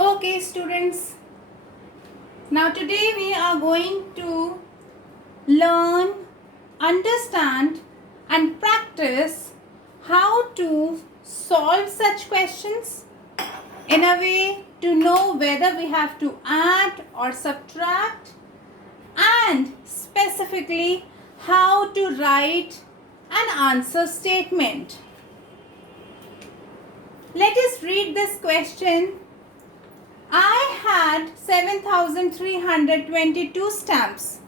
Okay, students. Now today we are going to learn, understand and practice how to solve such questions in a way to know whether we have to add or subtract, and specifically how to write an answer statement. Let us read this question. I had 7,322 stamps.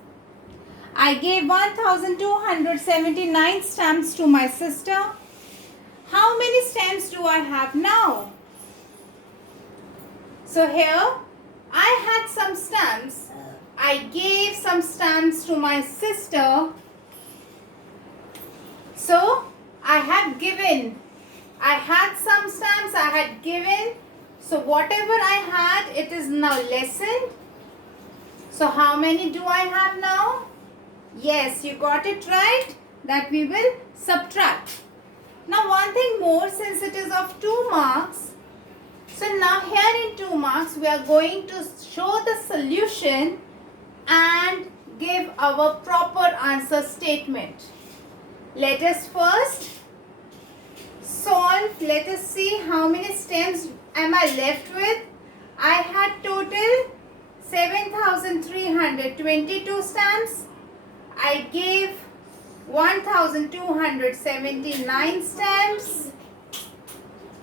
I gave 1,279 stamps to my sister. How many stamps do I have now? So here I had some stamps. I gave some stamps to my sister. So I had some stamps I had given. So whatever I had, it is now lessened. So how many do I have now? Yes, you got it right, that we will subtract. Now one thing more, since it is of 2 marks. So now here in 2 marks, we are going to show the solution and give our proper answer statement. Let us first solve. Let us see how many stems am I left with. I had total 7,322 stamps. I gave 1,279 stamps.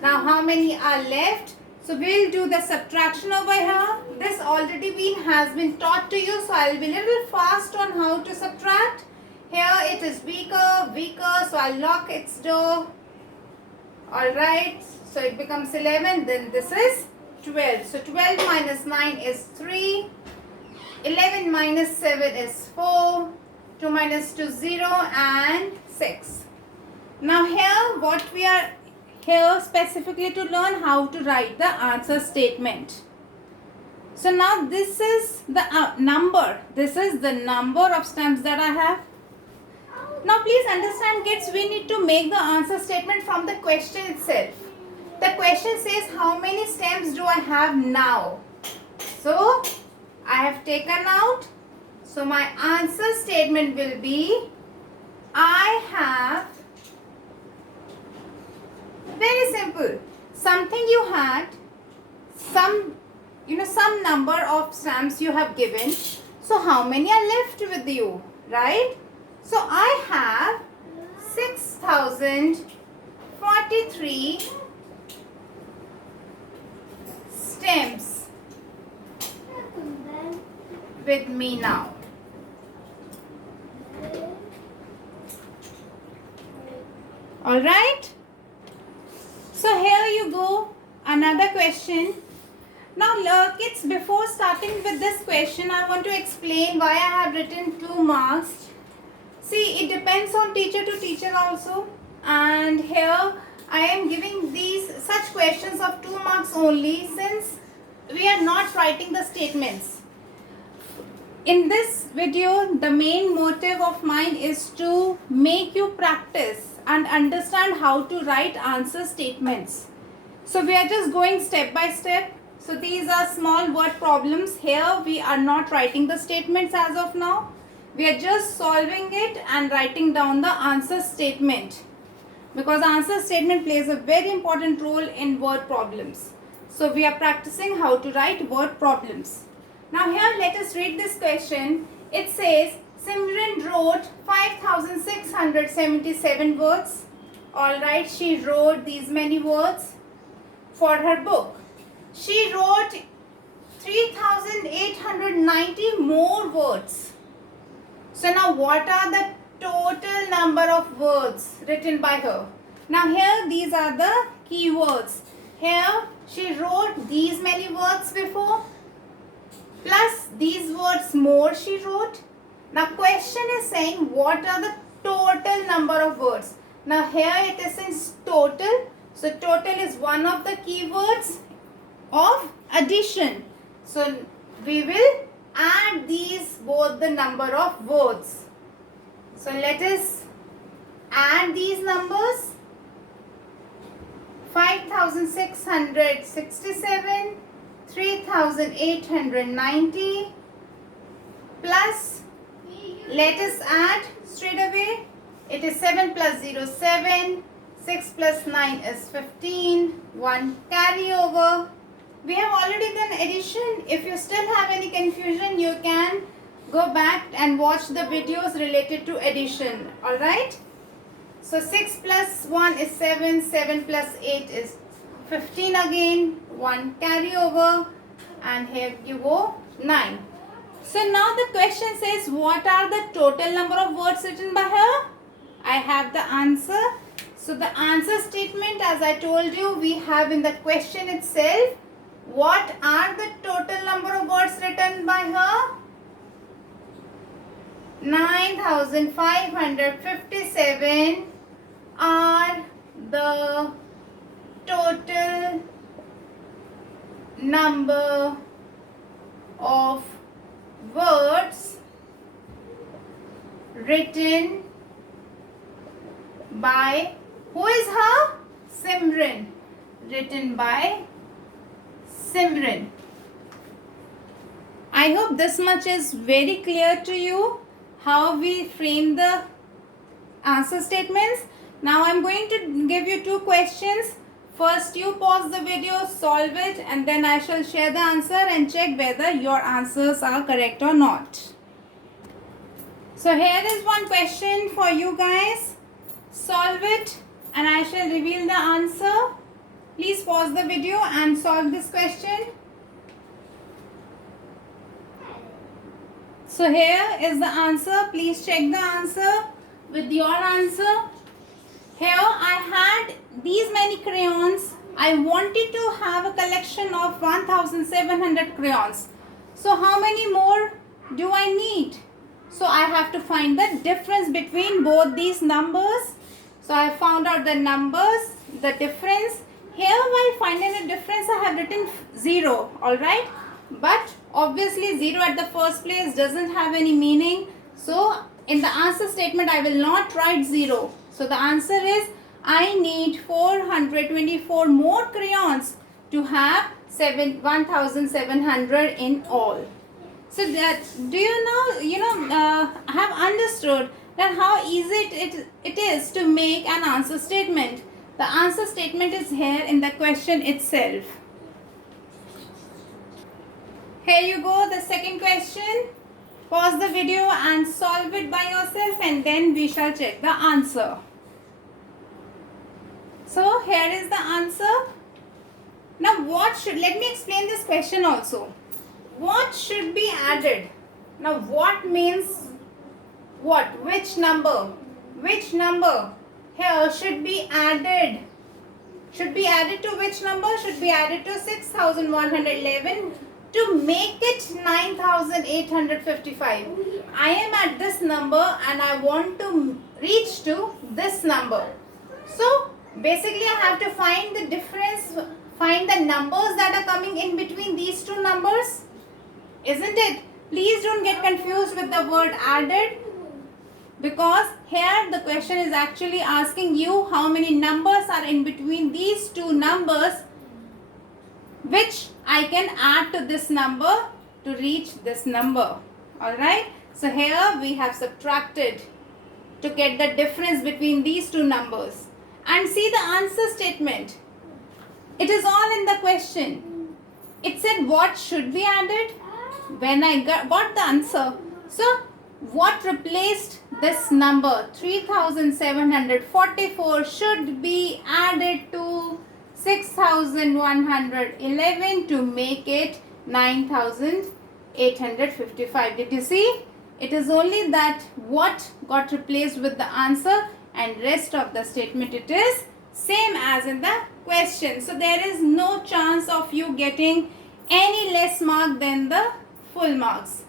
Now how many are left? So we'll do the subtraction over here. This already has been taught to you, so I'll be a little fast on how to subtract. Here it is weaker, so I'll lock its door. Alright, so it becomes 11, then this is 12. So 12 minus 9 is 3. 11 minus 7 is 4. 2 minus 2 0 and 6. Now here what we are here specifically to learn how to write the answer statement. So now this is the number. This is the number of stamps that I have. Now please understand kids, we need to make the answer statement from the question itself. The question says how many stamps do I have now? So I have taken out. So my answer statement will be I have, very simple, something you had, some number of stamps you have given. So how many are left with you, right? So I have 6,043 stamps with me now. Alright. So here you go, another question. Now kids, before starting with this question, I want to explain why I have written 2 marks. See, it depends on teacher to teacher also, and here I am giving these such questions of 2 marks only, since we are not writing the statements. In this video, the main motive of mine is to make you practice and understand how to write answer statements. So we are just going step by step. So these are small word problems. Here we are not writing the statements as of now. We are just solving it and writing down the answer statement, because answer statement plays a very important role in word problems. So we are practicing how to write word problems. Now here let us read this question. It says Simran wrote 5,677 words. Alright, she wrote these many words for her book. She wrote 3,890 more words. So now what are the total number of words written by her? Now here these are the keywords. Here she wrote these many words before, plus these words more she wrote. Now question is saying what are the total number of words. Now here it is in total. So total is one of the keywords of addition. So we will add these both the number of words. So let us add these numbers. 5,667, 3 9,890 plus, let us add straight away. It is 7 plus 0, 7. 6 plus 9 is 15. 1 carry over. We have already done addition. If you still have any confusion, you can go back and watch the videos related to addition. Alright? So 6 plus 1 is 7. 7 plus 8 is 15 again. 1 carry over. And here you go, 9. So now the question says, what are the total number of words written by her? I have the answer. So the answer statement, as I told you, we have in the question itself. What are the total number of words written by her? 9,557 are the total number of words written by, who is her? Simran. Written by Simran. I hope this much is very clear to you, how we frame the answer statements. Now I am going to give you two questions. First you pause the video, solve it, and then I shall share the answer and check whether your answers are correct or not. So here is one question for you guys. Solve it and I shall reveal the answer. Please pause the video and solve this question. So here is the answer. Please check the answer with your answer. Here I had these many crayons. I wanted to have a collection of 1,700 crayons. So how many more do I need? So I have to find the difference between both these numbers. So I found out the numbers, the difference. Here while finding the difference I have written 0, alright. But obviously 0 at the first place doesn't have any meaning. So in the answer statement I will not write 0. So the answer is I need 424 more crayons to have 1,700 in all. So that, do you know, have understood that how easy it is to make an answer statement. The answer statement is here in the question itself. Here you go, the second question. Pause the video and solve it by yourself and then we shall check the answer. So here is the answer. Now let me explain this question also. What should be added? Now what means what? Which number? Which number here should be added? Should be added to which number? Should be added to 6,111 to make it 9,855. I am at this number and I want to reach to this number. So basically I have to find the difference, find the numbers that are coming in between these two numbers. Isn't it? Please don't get confused with the word added, because here the question is actually asking you how many numbers are in between these two numbers which I can add to this number to reach this number. Alright. So here we have subtracted to get the difference between these two numbers. And see the answer statement. It is all in the question. It said what should be added. When I got the answer. So what replaced this number 3,744 should be added to 6,111 to make it 9,855. Did you see? It is only that what got replaced with the answer, and rest of the statement it is same as in the question. So there is no chance of you getting any less mark than the full marks.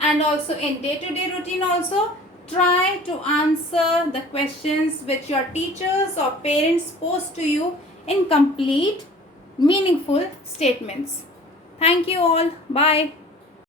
And also in day-to-day routine also, try to answer the questions which your teachers or parents pose to you in complete, meaningful statements. Thank you all. Bye.